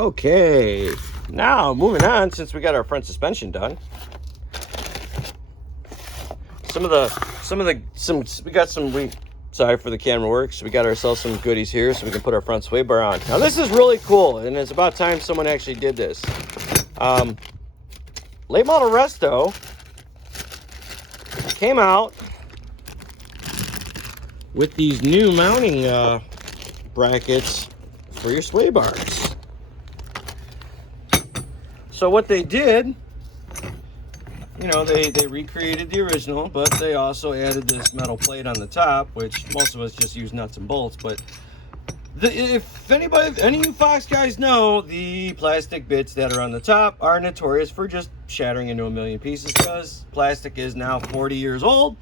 Okay, now moving on, since we got our front suspension done. Sorry for the camera work. So we got ourselves some goodies here so we can put our front sway bar on. Now this is really cool, and it's about time someone actually did this. Late model Resto came out with these new mounting brackets for your sway bars. So what they did, you know, they recreated the original, but they also added this metal plate on the top, which most of us just use nuts and bolts. But if any of you Fox guys know, the plastic bits that are on the top are notorious for just shattering into a million pieces because plastic is now 40 years old.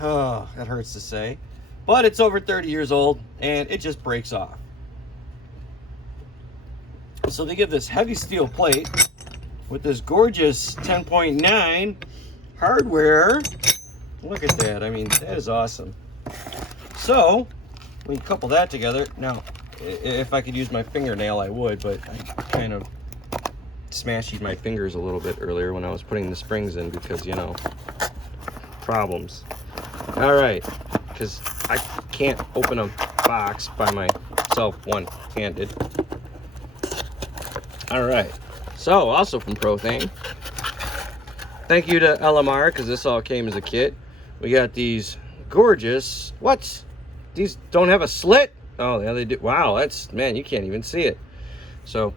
Oh, that hurts to say, but it's over 30 years old and it just breaks off. So they give this heavy steel plate with this gorgeous 10.9 hardware. Look at that. I mean, that is awesome. So we couple that together. Now, if I could use my fingernail, I would, but I kind of smashed my fingers a little bit earlier when I was putting the springs in because, you know, problems. All right, because I can't open a box by myself one-handed. All right. So, also from Prothane, thank you to LMR, because this all came as a kit. We got these gorgeous, these don't have a slit? Oh, yeah, they do. Wow, man, you can't even see it. So,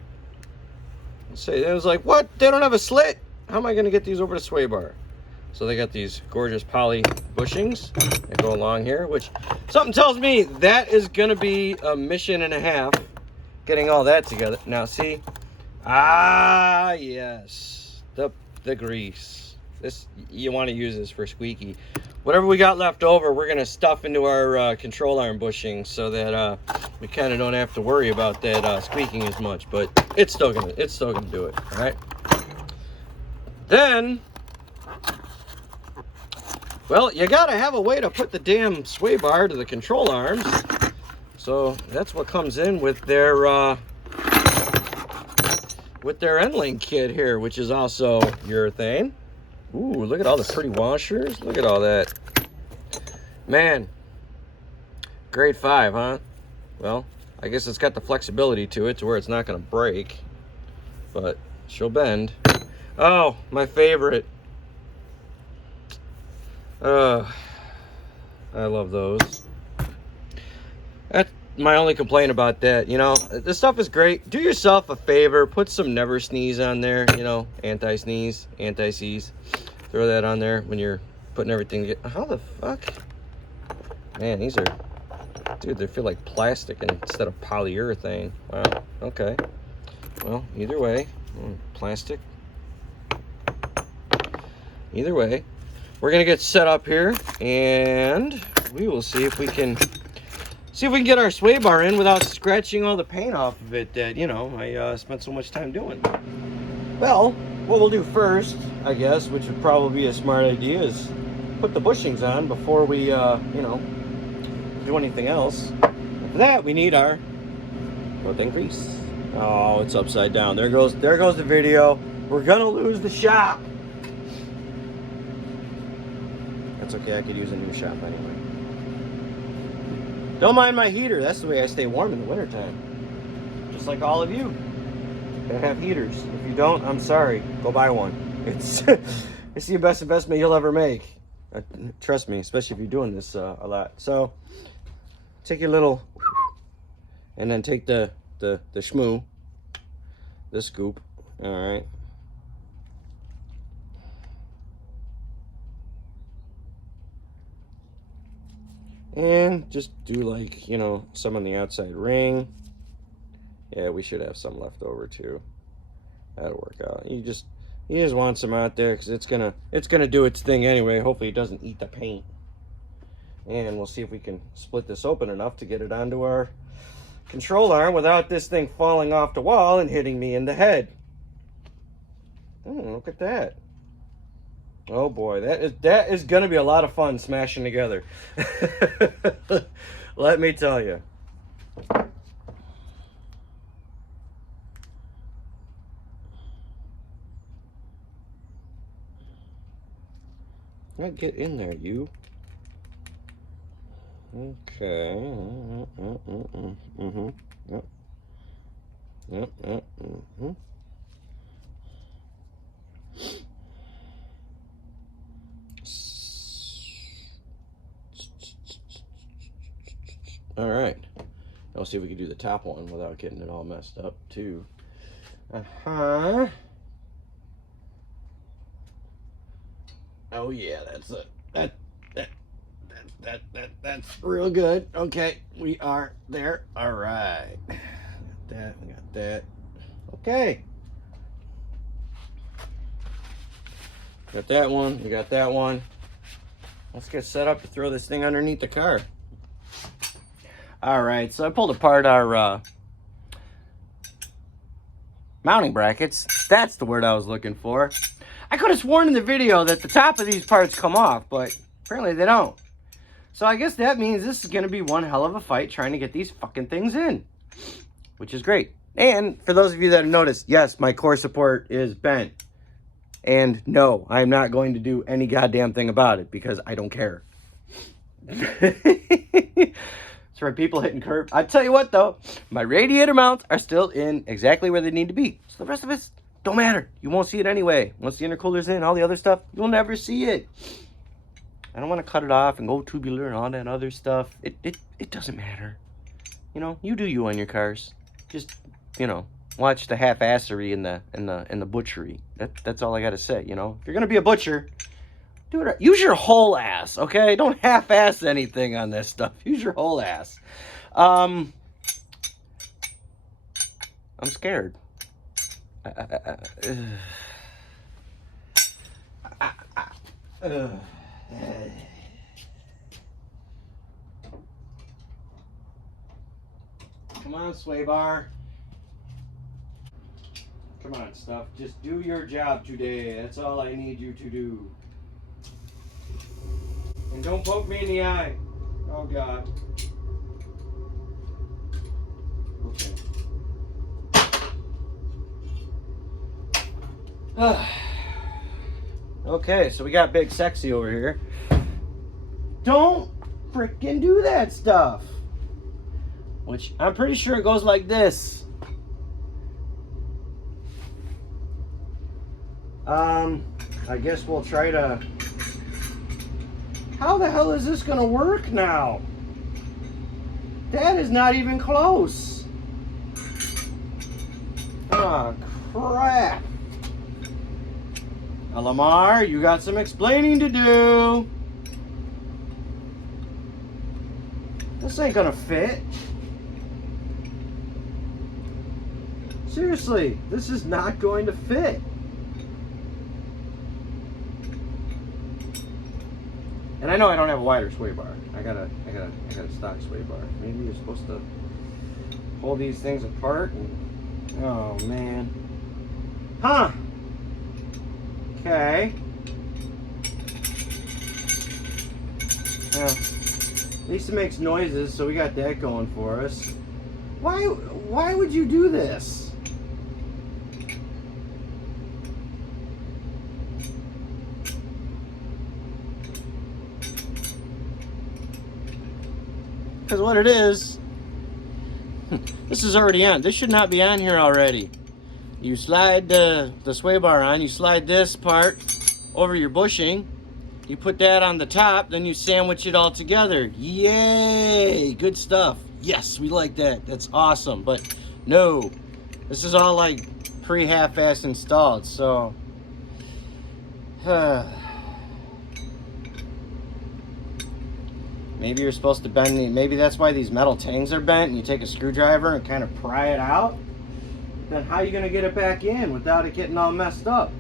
let's see, it was like, what? They don't have a slit? How am I going to get these over to sway bar? So they got these gorgeous poly bushings that go along here, which something tells me that is going to be a mission and a half, getting all that together. Now, see? Ah, yes, the grease. This, you want to use this for squeaky. Whatever we got left over, we're gonna stuff into our control arm bushing so that we kind of don't have to worry about that squeaking as much. But it's still gonna do it. All right. Then, well, you gotta have a way to put the damn sway bar to the control arms. So that's what comes in with their end-link kit here, which is also urethane. Ooh, look at all the pretty washers. Look at all that. Man, grade 5, huh? Well, I guess it's got the flexibility to it to where it's not going to break, but she'll bend. Oh, my favorite. I love those. That's my only complaint about that. You know, this stuff is great. Do yourself a favor, put some Never Sneeze on there, you know, anti-sneeze, anti-seize. Throw that on there when you're putting everything together. How the fuck? Man, these are, dude, they feel like plastic instead of polyurethane. Wow, okay. Well, either way, plastic. Either way, we're gonna get set up here and we will see if we can get our sway bar in without scratching all the paint off of it that, you know, I spent so much time doing. Well, what we'll do first, I guess, which would probably be a smart idea, is put the bushings on before we, you know, do anything else. For that, we need our Prothane grease. Oh, it's upside down. There goes the video. We're gonna lose the shop. That's okay. I could use a new shop anyway. Don't mind my heater. That's the way I stay warm in the wintertime. Just like all of you that have heaters. If you don't, I'm sorry. Go buy one. It's the best investment you'll ever make. Trust me, especially if you're doing this a lot. So take your little, and then take the shmoo, the scoop. All right. And just do, like, you know, some on the outside ring. Yeah, we should have some left over too. That'll work out. You just want some out there because it's gonna do its thing anyway. Hopefully it doesn't eat the paint. And we'll see if we can split this open enough to get it onto our control arm without this thing falling off the wall and hitting me in the head. Look at that. Oh boy, that is gonna be a lot of fun smashing together. Let me tell you. Not get in there, you. Okay. Yep. Yep. Yep. All right. I'll see if we can do the top one without getting it all messed up too. Oh yeah, that's it. That's real good. Okay, we are there. All right. We got that. Okay. Got that one. We got that one. Let's get set up to throw this thing underneath the car. All right, so I pulled apart our mounting brackets. That's the word I was looking for. I could have sworn in the video that the top of these parts come off, but apparently they don't. So I guess that means this is going to be one hell of a fight trying to get these fucking things in, which is great. And for those of you that have noticed, yes, my core support is bent. And no, I'm not going to do any goddamn thing about it because I don't care. That's right, people hitting curb. I tell you what though, my radiator mounts are still in exactly where they need to be. So the rest of it don't matter. You won't see it anyway. Once the intercooler's in, all the other stuff, you'll never see it. I don't want to cut it off and go tubular and all that other stuff. It doesn't matter. You know, you do you on your cars. Just, you know, watch the half-assery in the butchery. That's all I gotta say. You know, if you're gonna be a butcher, do it right. Use your whole ass, okay? Don't half-ass anything on this stuff. Use your whole ass. I'm scared. Come on, sway bar. Come on, stuff. Just do your job today. That's all I need you to do. And don't poke me in the eye. Oh, God. Okay. Okay, so we got Big Sexy over here. Don't freaking do that stuff. Which I'm pretty sure it goes like this. I guess we'll try to... How the hell is this gonna work now? That is not even close. Oh, crap. Now, Lamar, you got some explaining to do. This ain't gonna fit. Seriously, this is not going to fit. And I know I don't have a wider sway bar. I got a stock sway bar. Maybe you're supposed to pull these things apart and, oh man. Huh. Okay. Yeah. At least it makes noises, so we got that going for us. Why would you do this? Because what it is, this is already on. This should not be on here already. You slide the sway bar on, you slide this part over your bushing, you put that on the top, then you sandwich it all together. Yay! Good stuff. Yes, we like that. That's awesome. But no, this is all like pre-half-ass installed, so... Maybe you're supposed to bend, maybe that's why these metal tangs are bent, and you take a screwdriver and kind of pry it out. Then how are you going to get it back in without it getting all messed up?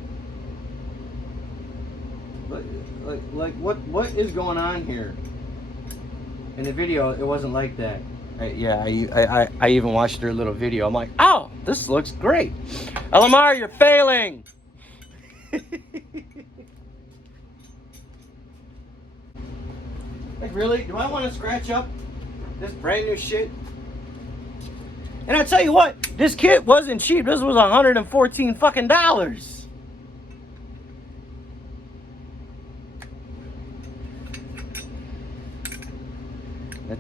Like what is going on here? In the video, it wasn't like that. I even watched their little video. I'm like, oh, this looks great. Lamar, you're failing. Like, really? Do I want to scratch up this brand new shit? And I tell you what, this kit wasn't cheap. This was $114 fucking dollars.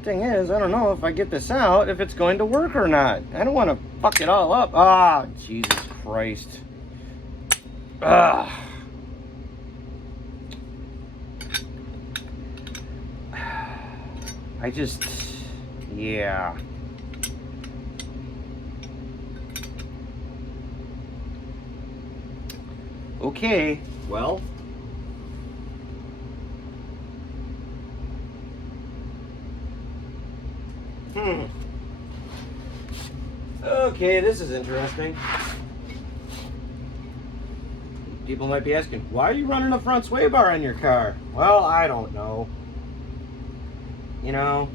thing is, I don't know if I get this out, if it's going to work or not. I don't want to fuck it all up. Ah, Jesus Christ. Ah. I just, yeah. Okay, well. Okay, this is interesting. People might be asking, why are you running a front sway bar on your car? Well, I don't know. You know,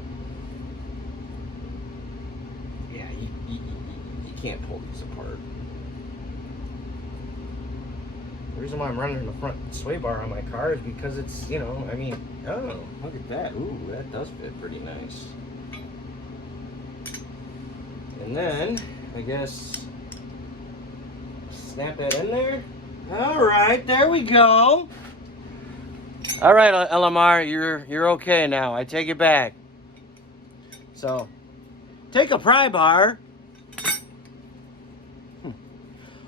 yeah, you can't pull these apart. The reason why I'm running the front sway bar on my car is because it's, you know, I mean, oh, look at that. Ooh, that does fit pretty nice. And then, I guess, snap that in there. All right, there we go. All right, LMR, you're okay now. I take it back. So, take a pry bar,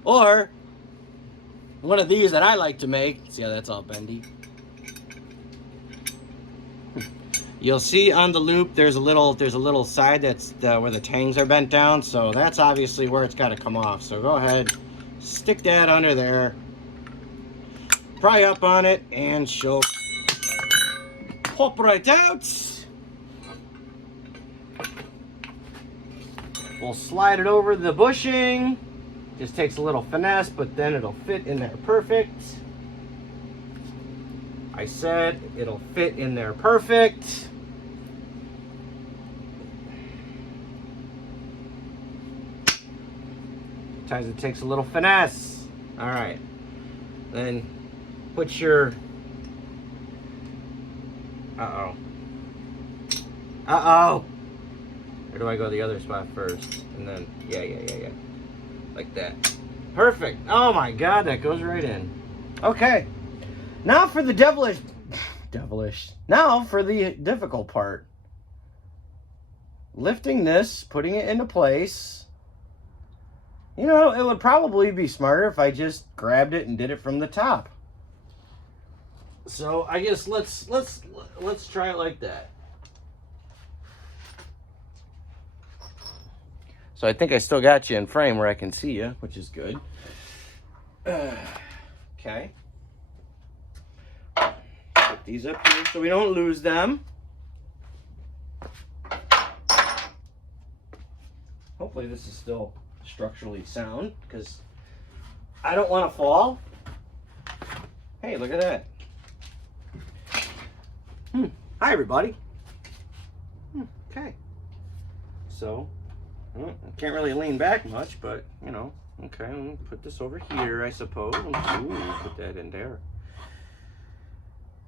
or one of these that I like to make. See how that's all bendy? You'll see on the loop there's a little side that's where the tangs are bent down, so that's obviously where it's got to come off. So go ahead, stick that under there, pry up on it, and she'll pop right out. We'll slide it over the bushing. Just takes a little finesse, but then it'll fit in there perfect. I said it'll fit in there perfect. Sometimes it takes a little finesse. All right. Then put your... Uh-oh. Uh-oh. Or do I go the other spot first? And then, yeah. Like that. Perfect. Oh my God, that goes right in. Okay. Now for the devilish. Now for the difficult part. Lifting this, putting it into place. You know, it would probably be smarter if I just grabbed it and did it from the top. So I guess let's try it like that. So I think I still got you in frame where I can see you, which is good. Okay. Put these up here so we don't lose them. Hopefully this is still structurally sound because I don't want to fall. Hey, look at that. Hi, everybody. Okay. So, I can't really lean back much, but, you know, okay, I'm going to put this over here, I suppose. Ooh, put that in there.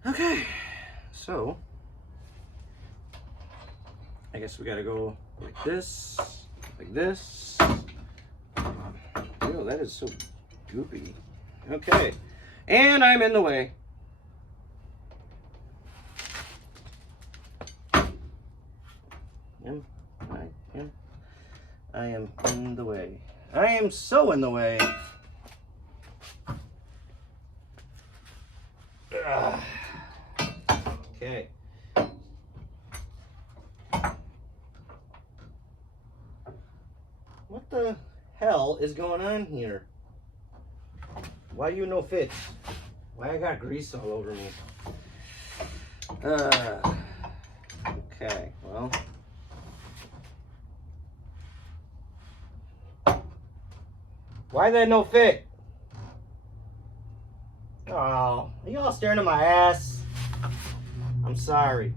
Okay. So, I guess we got to go like this, like this. Ew, that is so goopy. Okay. And I'm in the way. I am in the way. I am so in the way. Ugh. Okay. What the hell is going on here? Why you no fits? Why I got grease all over me? Okay, well. Why that no fit? Oh, are you all staring at my ass? I'm sorry.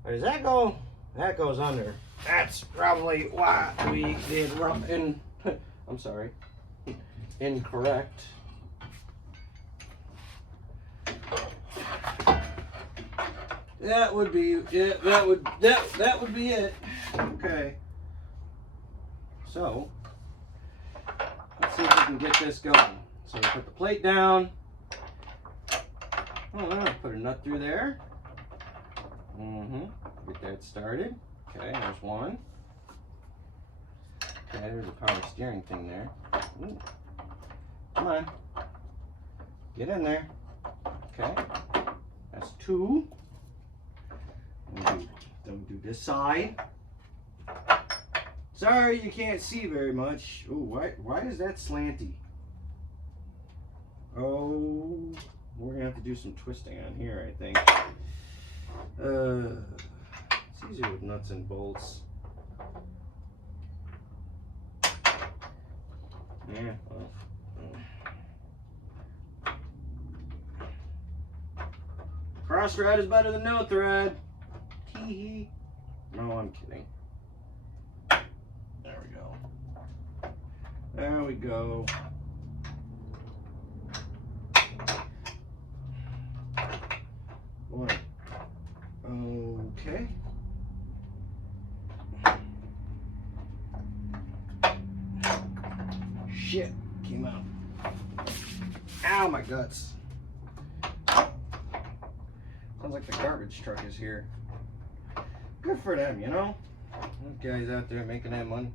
Where does that go? That goes under. That's probably why we did rough and I'm sorry. Incorrect. That would be it. That would be it. Okay. So let's see if we can get this going. So we put the plate down. Put a nut through there. Get that started. Okay, there's one. Okay, there's a power steering thing there. Ooh. Come on. Get in there. Okay. That's two. Don't do this side. Sorry, you can't see very much. Oh, why is that slanty? Oh, we're gonna have to do some twisting on here, I think. It's easier with nuts and bolts. Yeah, well. Cross thread is better than no thread. Tee-hee. No, I'm kidding. There we go. There we go. Boy. Okay. Shit, came out. Ow, my guts. Sounds like the garbage truck is here. Good for them, you know? Those guys out there making that money.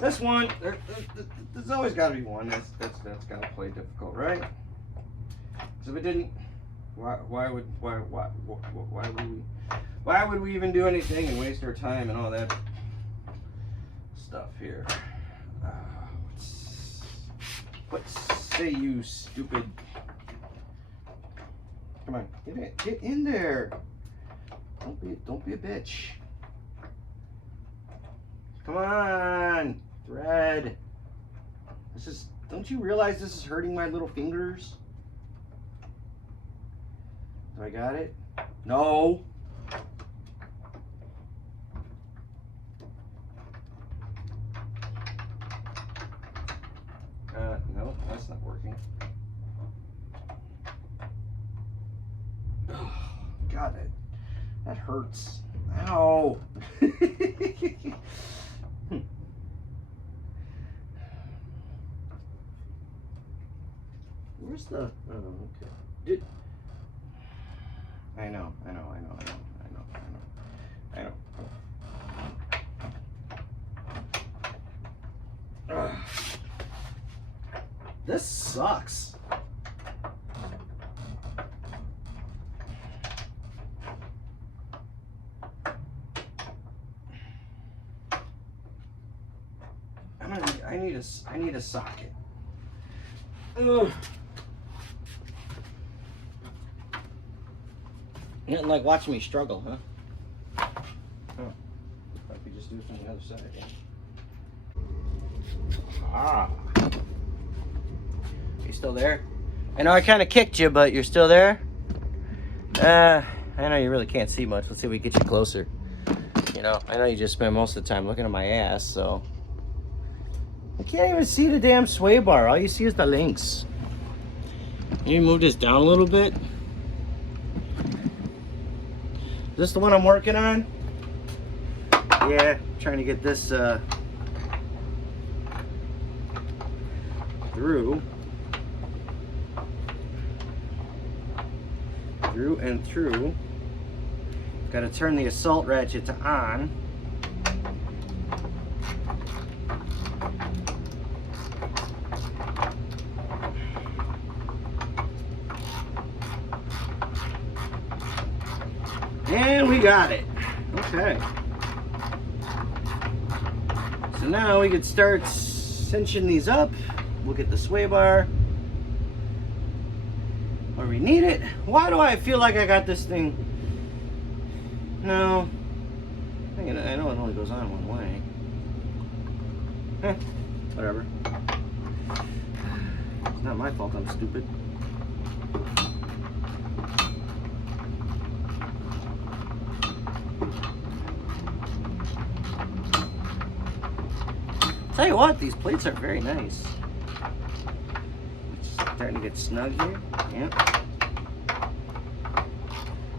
This one, there's always got to be one that's got to play difficult, right? So if it didn't, why would we even do anything and waste our time and all that stuff here? What say you, stupid? Come on, get in there. Don't be a bitch. Come on, thread. This is. Don't you realize this is hurting my little fingers? Do I got it? No. No, that's not working. Oh, God, that hurts. Ow. Where's the? Oh, okay. I know. This sucks. I need a socket. Ugh. Nothing like watching me struggle, huh? Oh, I could just do it from the other side. Ah. You still there? I know I kind of kicked you, but you're still there? I know you really can't see much. Let's see if we can get you closer. You know, I know you just spend most of the time looking at my ass, so. I can't even see the damn sway bar. All you see is the links. Can you move this down a little bit? Is this the one I'm working on? Yeah, trying to get this through and through. Got to turn the assault ratchet to on. And we got it. Okay. So now we can start cinching these up. We'll get the sway bar where we need it. Why do I feel like I got this thing? No. I know it only goes on one way. Whatever. It's not my fault I'm stupid. Tell you what, these plates are very nice. It's starting to get snug here. Yep.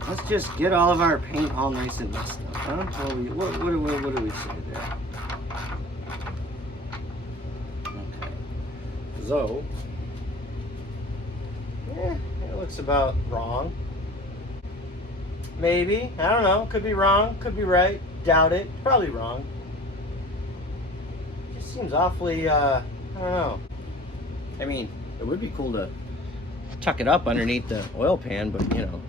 Let's just get all of our paint all nice and messed up, huh? What do we say there? Okay. So, It looks about wrong. Maybe. I don't know. Could be wrong. Could be right. Doubt it. Probably wrong. Just seems awfully, I don't know. I mean, it would be cool to tuck it up underneath the oil pan, but you know,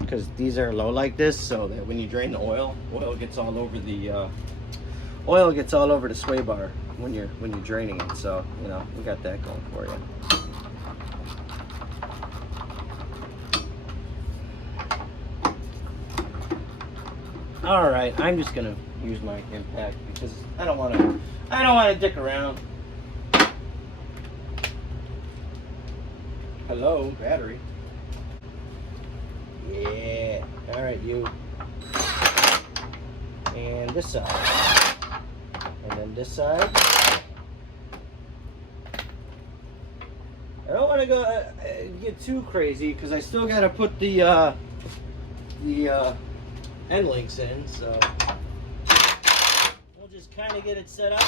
because these are low like this, so that when you drain the oil gets all over the sway bar when you're draining it. So you know, we got that going for you. All right, I'm just gonna use my impact because I don't want to dick around. Hello, battery. Yeah. All right, you. And this side. And then this side. I don't want to go get too crazy because I still got to put the end links in, so we'll just kind of get it set up.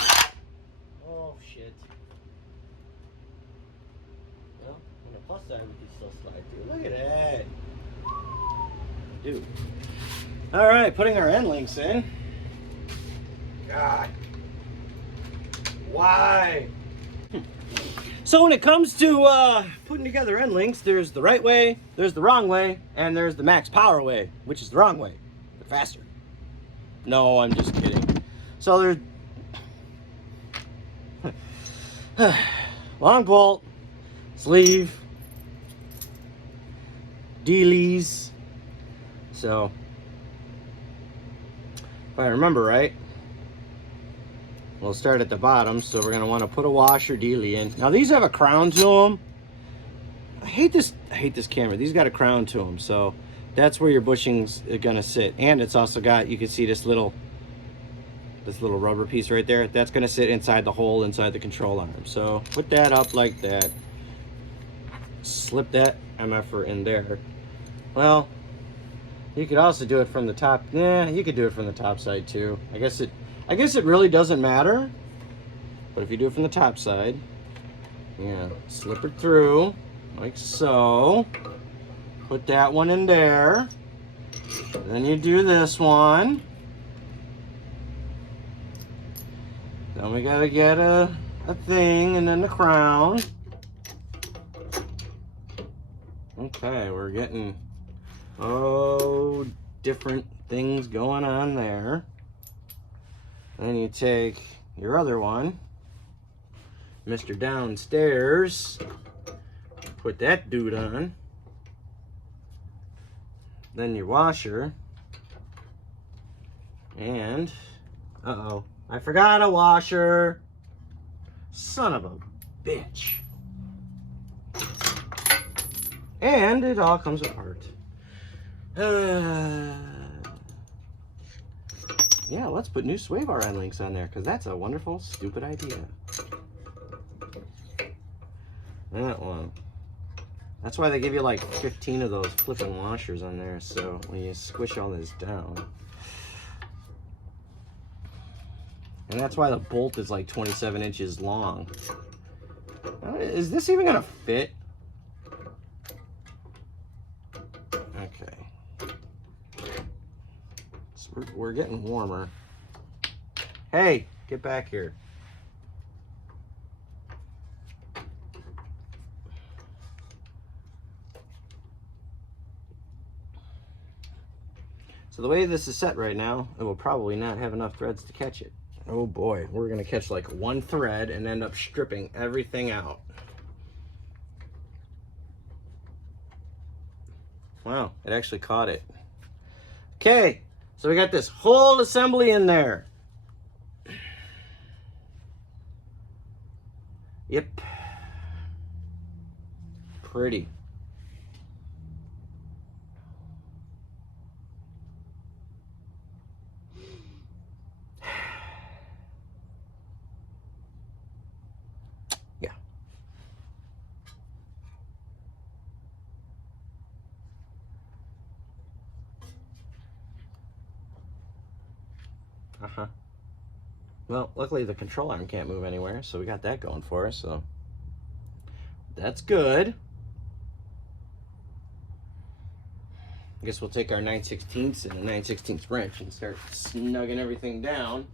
Oh shit. Well, on the plus side we can still slide through. Look at that. Dude. Alright, putting our end links in. God. Why? So when it comes to putting together end links, there's the right way, there's the wrong way, and there's the max power way, which is the wrong way, but faster. No, I'm just kidding. So there's long bolt, sleeve, dealies. So if I remember right, we'll start at the bottom. So we're going to want to put a washer dealie in. Now these have a crown to them. I hate this camera. These got a crown to them. So that's where your bushings are going to sit. And it's also got, you can see this little rubber piece right there. That's going to sit inside the hole inside the control arm. So put that up like that. Slip that MFer in there. Well, you could also do it from the top. Yeah, you could do it from the top side too. I guess it really doesn't matter. But if you do it from the top side, yeah, slip it through like so. Put that one in there. Then you do this one. Then we gotta get a thing and then the crown. Okay, we're getting different things going on there. Then you take your other one, Mr. Downstairs, put that dude on. Then your washer. And, uh-oh, I forgot a washer. Son of a bitch. And it all comes apart. Yeah, let's put new sway bar end links on there because that's a wonderful, stupid idea. That one. That's why they give you like 15 of those flipping washers on there, so when you squish all this down. And that's why the bolt is like 27 inches long. Is this even gonna fit? Okay. So we're getting warmer. Hey, get back here. So the way this is set right now, it will probably not have enough threads to catch it. Oh boy, we're gonna catch like one thread and end up stripping everything out. Wow, it actually caught it. Okay, so we got this whole assembly in there. Yep. Pretty. Yeah. Uh-huh. Well, luckily the control arm can't move anywhere, so we got that going for us, so that's good. I guess we'll take our 9/16 and a 9/16 wrench and start snugging everything down.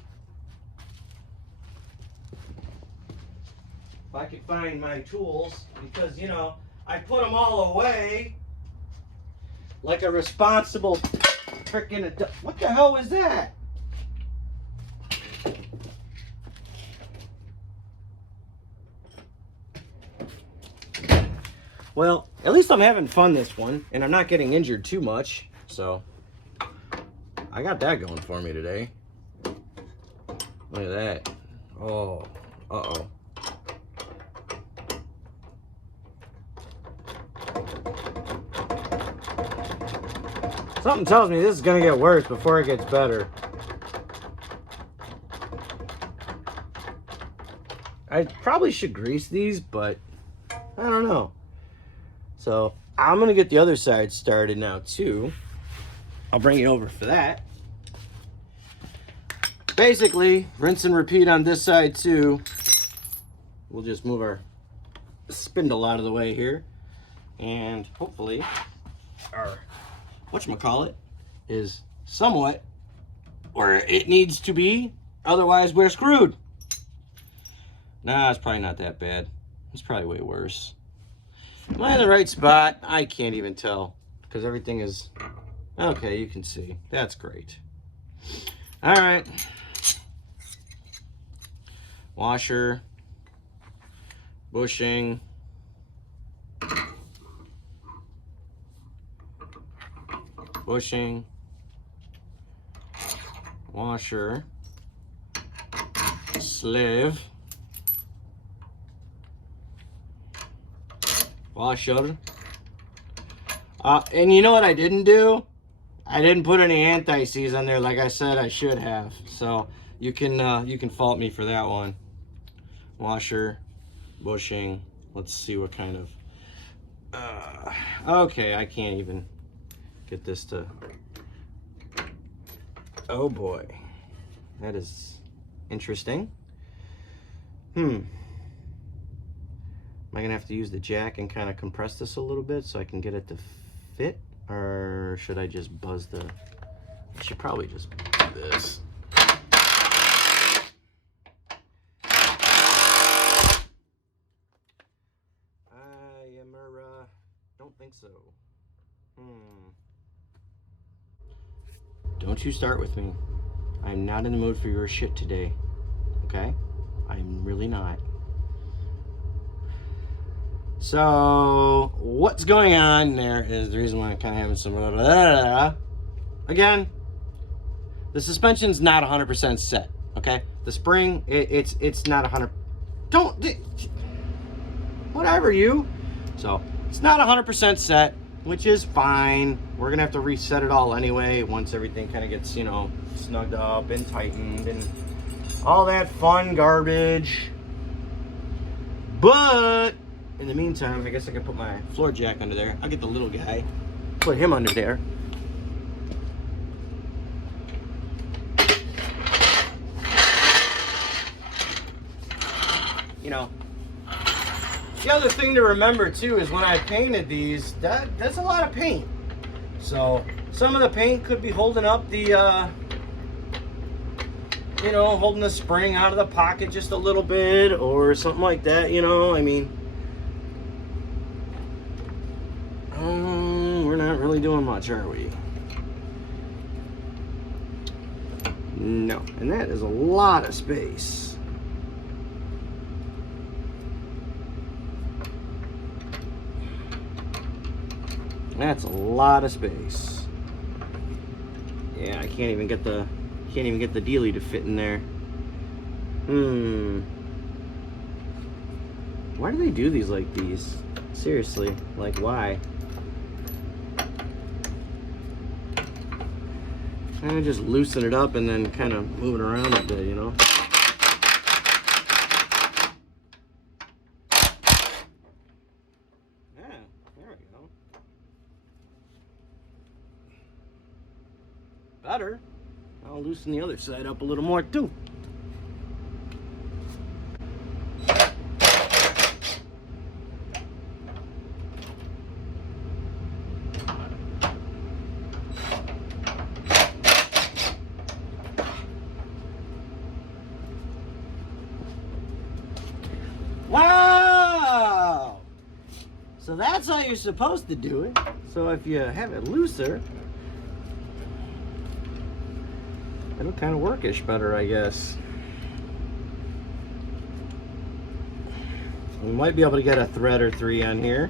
If I could find my tools, because, you know, I put them all away like a responsible freaking adult. What the hell was that? Well, at least I'm having fun this one, and I'm not getting injured too much, so I got that going for me today. Look at that. Oh, uh-oh. Something tells me this is gonna get worse before it gets better. I probably should grease these, but I don't know. So I'm gonna get the other side started now too. I'll bring you over for that. Basically, rinse and repeat on this side too. We'll just move our spindle out of the way here, and hopefully our whatchamacallit is somewhat where it needs to be. Otherwise, we're screwed. Nah, it's probably not that bad. It's probably way worse. Am I in the right spot? I can't even tell because everything is okay. You can see. That's great. All right. Washer, bushing, bushing, washer, sleeve, washer. And you know what I didn't do? I didn't put any anti-seize on there like I said I should have. So you can fault me for that one. Washer, bushing. Let's see what kind of. Okay, I can't even get this to. Oh boy, that is interesting. Am I gonna have to use the jack and kind of compress this a little bit so I can get it to fit, or should I just buzz the? I should probably just do this. Don't think so. Don't you start with me. I'm not in the mood for your shit today. Okay? I'm really not. So, what's going on there is the reason why I'm kind of having some... Again, the suspension's not 100% set. Okay? The spring, it's not 100... Don't... Whatever, you. So... It's not 100% set, which is fine. We're gonna have to reset it all anyway once everything kind of gets, you know, snugged up and tightened and all that fun garbage. But in the meantime, I guess I can put my floor jack under there. I'll get the little guy, put him under there. You know, the other thing to remember too is when I painted these, that's a lot of paint. So some of the paint could be holding up the, you know, holding the spring out of the pocket just a little bit or something like that, you know, I mean. We're not really doing much, are we? No, and that is a lot of space. That's a lot of space. Yeah, I can't even get the dealie to fit in there. Why do they do these like these? Seriously, like why? Kind of just loosen it up and then kind of move it around a bit, you know? Yeah, there we go. Better. I'll loosen the other side up a little more too. So that's how you're supposed to do it. So if you have it looser, it'll kind of workish better, I guess. We might be able to get a thread or 3 on here.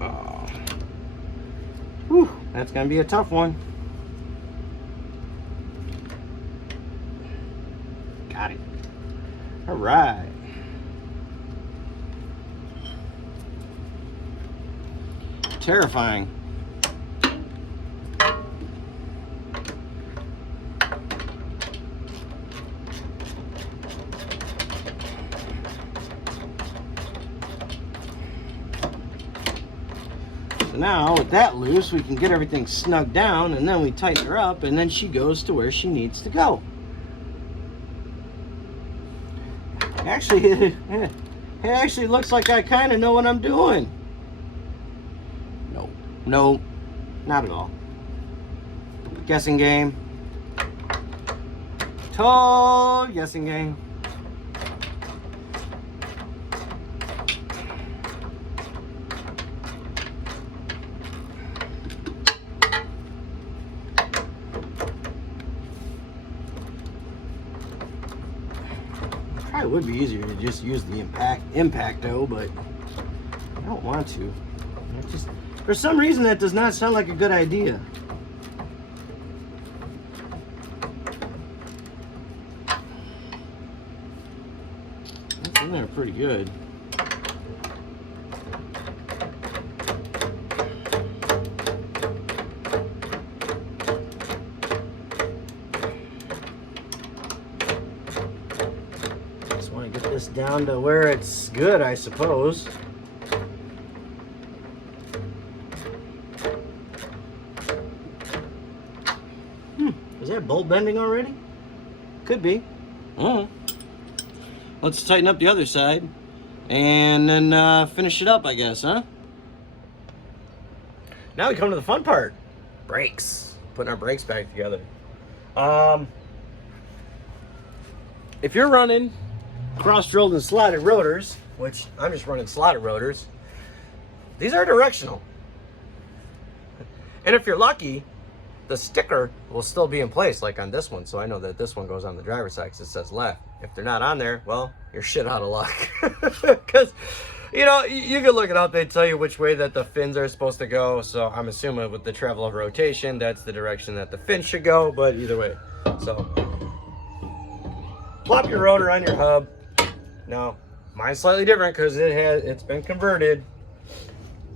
Oh. Whew, that's gonna be a tough one. Got it. All right. Terrifying. So now with that loose, we can get everything snugged down, and then we tighten her up, and then she goes to where she needs to go. Actually, it actually looks like I kind of know what I'm doing. No, not at all. Guessing game. Total guessing game. Probably would be easier to just use the impacto, but I don't want to. For some reason, that does not sound like a good idea. That's in there pretty good. Just want to get this down to where it's good, I suppose. Is that bolt bending already? Could be. Let's tighten up the other side and then finish it up, I guess, huh? Now we come to the fun part. Brakes. Putting our brakes back together. If you're running cross-drilled and slotted rotors, which I'm just running slotted rotors, these are directional. And if you're lucky, the sticker will still be in place, like on this one, so I know that this one goes on the driver's side because it says left. If they're not on there, well, you're shit out of luck. Because, you know, you can look it up, they tell you which way that the fins are supposed to go, so I'm assuming with the travel of rotation, that's the direction that the fin should go, but either way. So, plop your rotor on your hub. Now, mine's slightly different because it's been converted.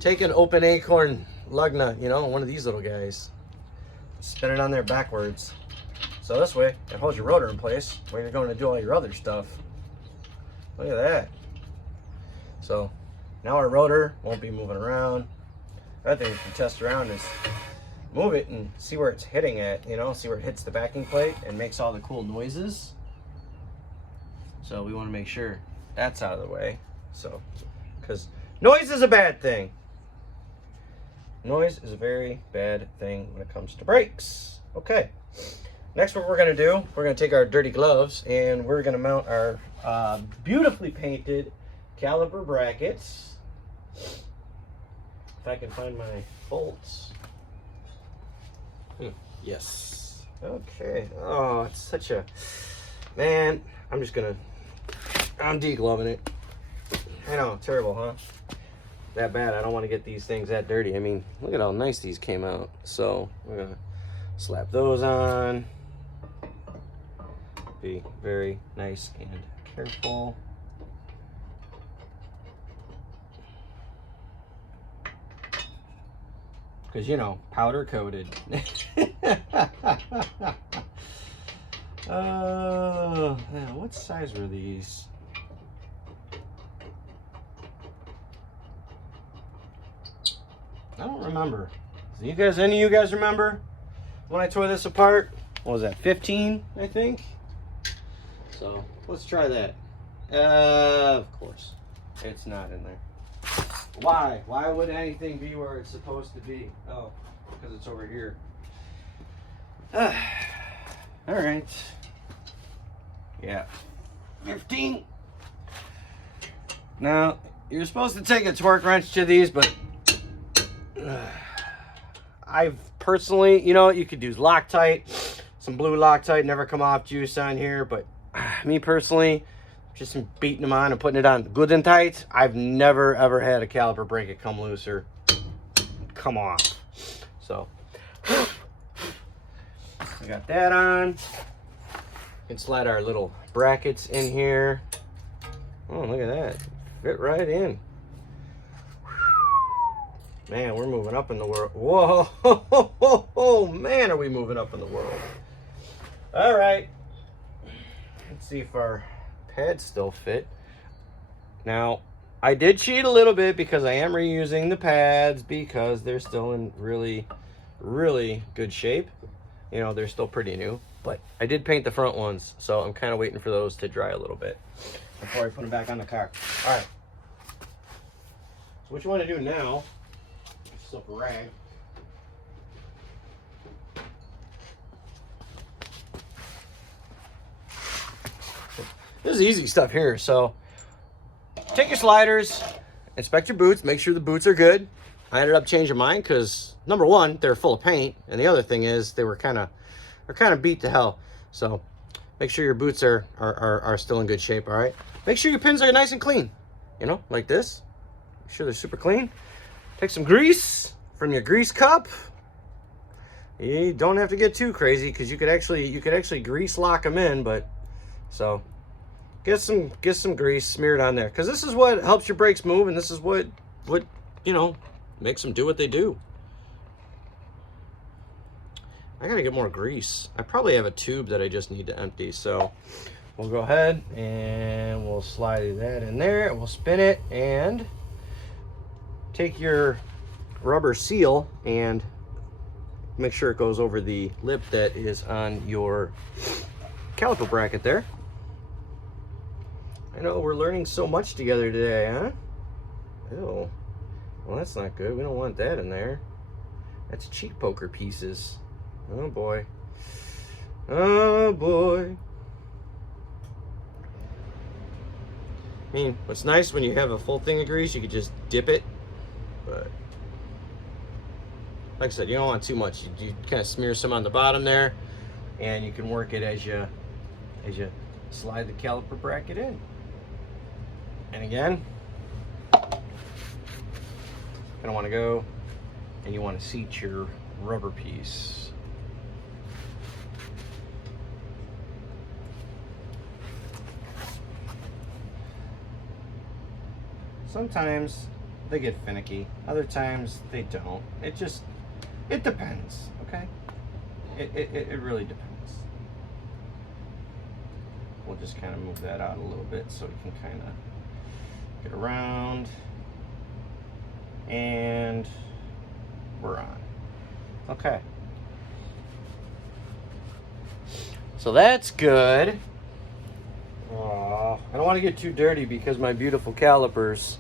Take an open acorn lug nut, you know, one of these little guys. Spin it on there backwards. So this way, it holds your rotor in place when you're going to do all your other stuff. Look at that. So now our rotor won't be moving around. Other thing we can test around is move it and see where it's hitting at, you know, see where it hits the backing plate and makes all the cool noises. So we want to make sure that's out of the way. So, because noise is a bad thing. Noise is a very bad thing when it comes to brakes. Okay, next what we're going to do, we're going to take our dirty gloves and we're going to mount our beautifully painted caliper brackets. If I can find my bolts. Yes. Okay. Oh, it's such a... Man, I'm degloving it. I know, terrible, huh? That bad. I don't want to get these things that dirty. I mean, look at how nice these came out. So we're gonna slap those on. Be very nice and careful. Because, you know, powder coated. What size were these? I don't remember. Any of you guys remember when I tore this apart? What was that, 15, I think? So, let's try that. Of course, it's not in there. Why? Why would anything be where it's supposed to be? Oh, because it's over here. All right. Yeah. 15. Now, you're supposed to take a torque wrench to these, but I've personally, you know, you could use Loctite, some blue Loctite, never come off juice on here, but me personally, just beating them on and putting it on good and tight, I've never ever had a caliper break it come loose or come off. So, we got that on. We can slide our little brackets in here. Oh, look at that. Fit right in. Man, we're moving up in the world. Whoa, man, are we moving up in the world. All right. Let's see if our pads still fit. Now, I did cheat a little bit because I am reusing the pads because they're still in really, really good shape. You know, they're still pretty new, but I did paint the front ones, so I'm kind of waiting for those to dry a little bit before I put them back on the car. All right. So what you want to do now, soap a rag. This is easy stuff here. So take your sliders, inspect your boots, make sure the boots are good. I ended up changing mine because number one, they're full of paint, and the other thing is they're kind of beat to hell. So make sure your boots are still in good shape. All right. Make sure your pins are nice and clean. You know, like this. Make sure they're super clean. Take some grease from your grease cup. You don't have to get too crazy because you could actually grease lock them in, but so get some grease smeared on there because this is what helps your brakes move, and this is what you know makes them do what they do. I gotta get more grease. I probably have a tube that I just need to empty, so we'll go ahead and we'll slide that in there and we'll spin it and take your rubber seal and make sure it goes over the lip that is on your caliper bracket there. I know we're learning so much together today, huh? Oh, well, that's not good. We don't want that in there. That's cheek poker pieces. Oh boy. Oh boy. I mean, what's nice when you have a full thing of grease, you could just dip it. But like I said, you don't want too much. You kind of smear some on the bottom there, and you can work it as you slide the caliper bracket in. And again, gonna want to go and you want to seat your rubber piece. Sometimes they get finicky, other times they don't. It depends, okay? It really depends. We'll just kind of move that out a little bit so we can kind of get around, and we're on. Okay. So that's good. I don't want to get too dirty because my beautiful calipers.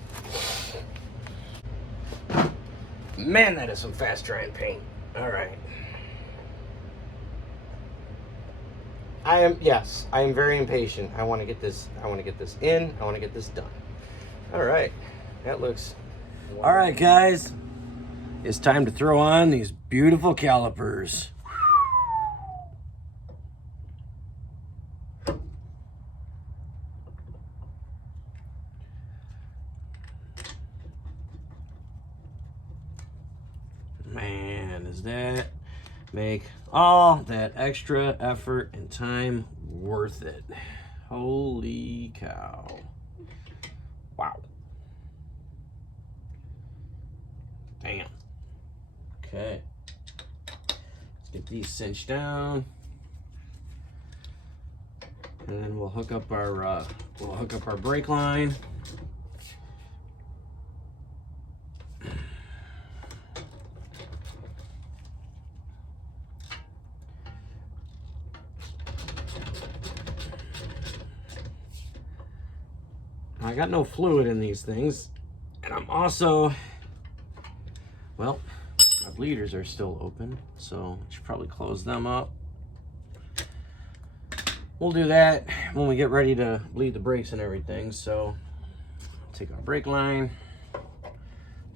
Man, that is some fast drying paint. All right. I am very impatient. I want to get this in. I want to get this done. All right. That looks wonderful. All right, guys. It's time to throw on these beautiful calipers. Man, does that make all that extra effort and time worth it? Holy cow. Wow. Damn. Okay. Let's get these cinched down. And then we'll hook up our brake line. I got no fluid in these things, and I'm also, well, my bleeders are still open, so I should probably close them up. We'll do that when we get ready to bleed the brakes and everything. So take our brake line.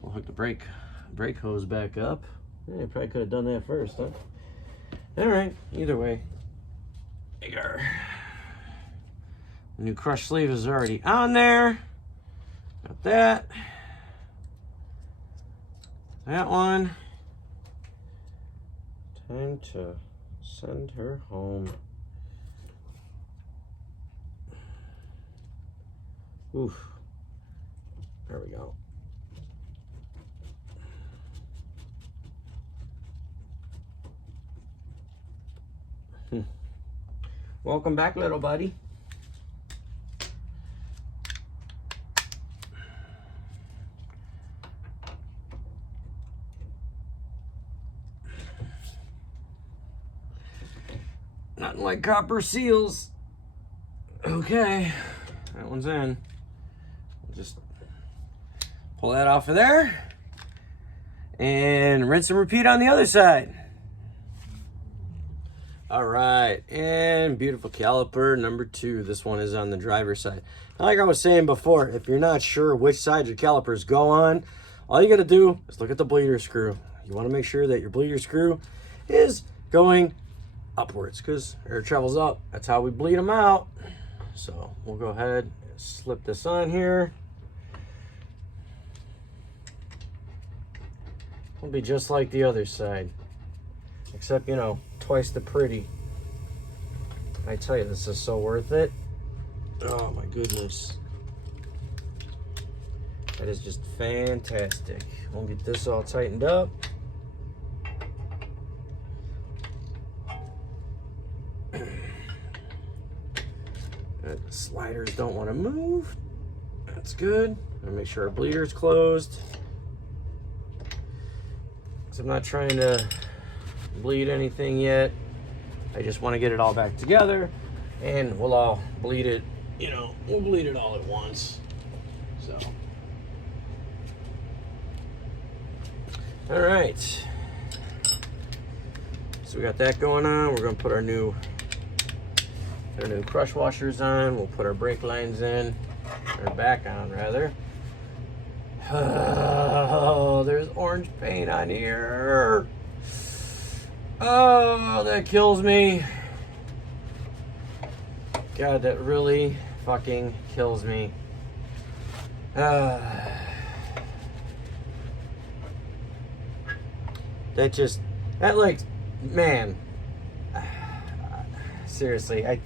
We'll hook the brake hose back up. Yeah, I probably could have done that first, huh? All right, either way. There you go. The new crush sleeve is already on there. Got that. That one. Time to send her home. Oof. There we go. Welcome back, little buddy. Nothing like copper seals. Okay, that one's in. We'll just pull that off of there and rinse and repeat on the other side. All right, and beautiful caliper number 2. This one is on the driver's side. Now, like I was saying before, if you're not sure which side your calipers go on, all you got to do is look at the bleeder screw. You want to make sure that your bleeder screw is going upwards because air travels up. That's how we bleed them out. So we'll go ahead and slip this on here. It'll be just like the other side, except, you know, twice the pretty. I tell you, this is so worth it. Oh my goodness. That is just fantastic. We'll get this all tightened up. The sliders don't want to move. That's good. I'll make sure our bleeder is closed. So I'm not trying to bleed anything yet. I just want to get it all back together, and we'll all bleed it, you know, we'll bleed it all at once. So, all right. So we got that going on. We're going to put our new crush washers on. We'll put our brake lines in, or back on rather. Oh, there's orange paint on here. Oh, that kills me. God, that really fucking kills me. That like, man. Seriously, I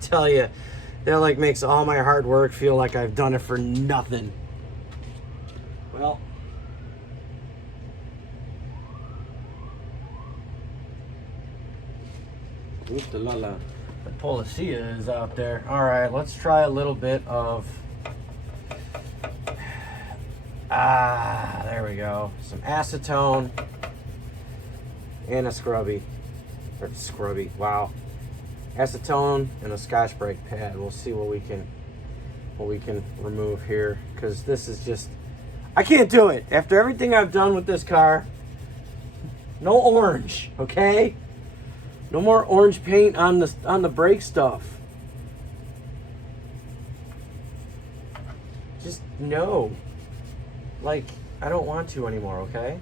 tell you, that like makes all my hard work feel like I've done it for nothing. Well, the policia is out there. All right, let's try a little bit of, there we go. Some acetone and a scrubby. Or scrubby, wow. Acetone and a Scotch-Brite pad. We'll see what we can remove here, because this is just, I can't do it. After everything I've done with this car, no orange, okay? No more orange paint on the brake stuff. Just no. Like, I don't want to anymore, okay?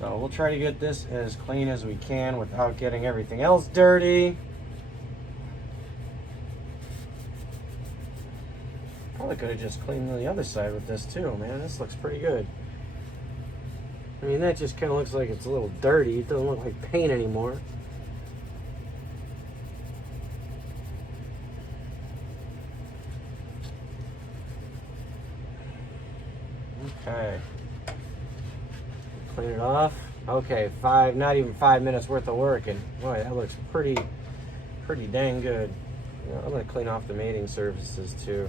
So we'll try to get this as clean as we can without getting everything else dirty. Probably could have just cleaned the other side with this too, man. This looks pretty good. I mean, that just kind of looks like it's a little dirty. It doesn't look like paint anymore. Okay. Clean it off. Okay, not even 5 minutes worth of work, and boy, that looks pretty dang good. You know, I'm gonna clean off the mating surfaces too.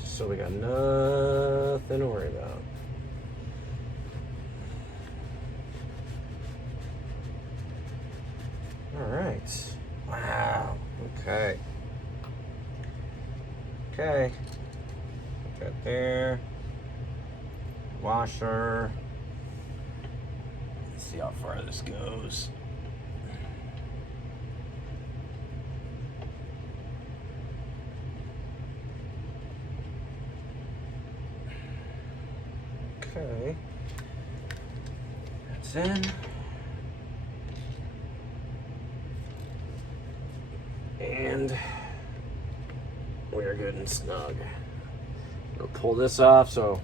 Just so we got nothing to worry about. All right. Wow. Okay. Okay. Put that there. Washer. Let's see how far this goes. Okay. That's in. And we are good and snug. We'll pull this off so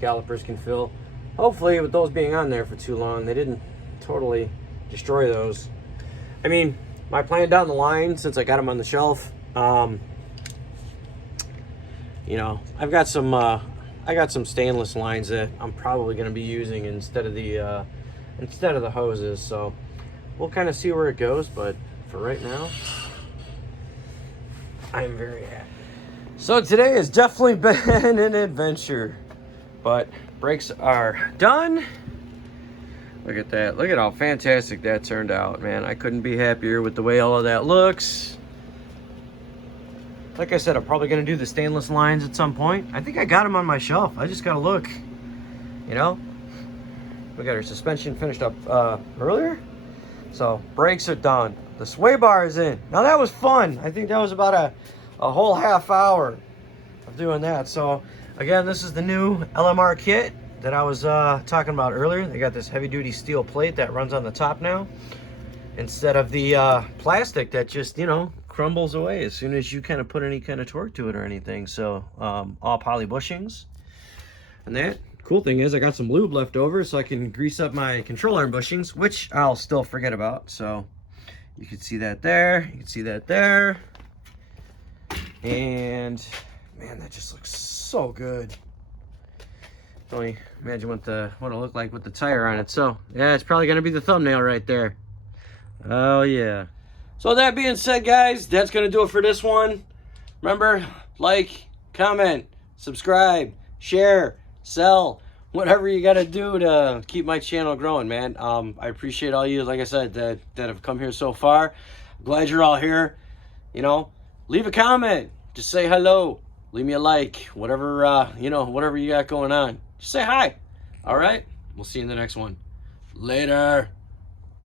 calipers can fill. Hopefully, with those being on there for too long, they didn't totally destroy those. I mean, my plan down the line, since I got them on the shelf, you know, I got some stainless lines that I'm probably going to be using instead of the hoses. So we'll kind of see where it goes, but for right now, I'm very happy. So today has definitely been an adventure, but brakes are done. Look at that. Look at how fantastic that turned out, man. I couldn't be happier with the way all of that looks. Like I said, I'm probably going to do the stainless lines at some point. I think I got them on my shelf. I just got to look, you know. We got our suspension finished up earlier. So brakes are done. The sway bar is in. Now that was fun. I think that was about a whole half hour of doing that. So again, this is the new LMR kit that I was talking about earlier. They got this heavy duty steel plate that runs on the top now, instead of the plastic that just, you know, crumbles away as soon as you kind of put any kind of torque to it or anything. So all poly bushings. And that cool thing is I got some lube left over so I can grease up my control arm bushings, which I'll still forget about. So you can see that there, you can see that there. And man, that just looks so good. Only imagine what it'll look like with the tire on it. So yeah, it's probably gonna be the thumbnail right there. Oh yeah. So that being said, guys, that's gonna do it for this one. Remember, like, comment, subscribe, share, sell, whatever you gotta do to keep my channel growing, man. I appreciate all you, like I said, that have come here so far. Glad you're all here. You know, leave a comment, just say hello, leave me a like, whatever you know, whatever you got going on. Just say hi. All right, we'll see you in the next one. Later.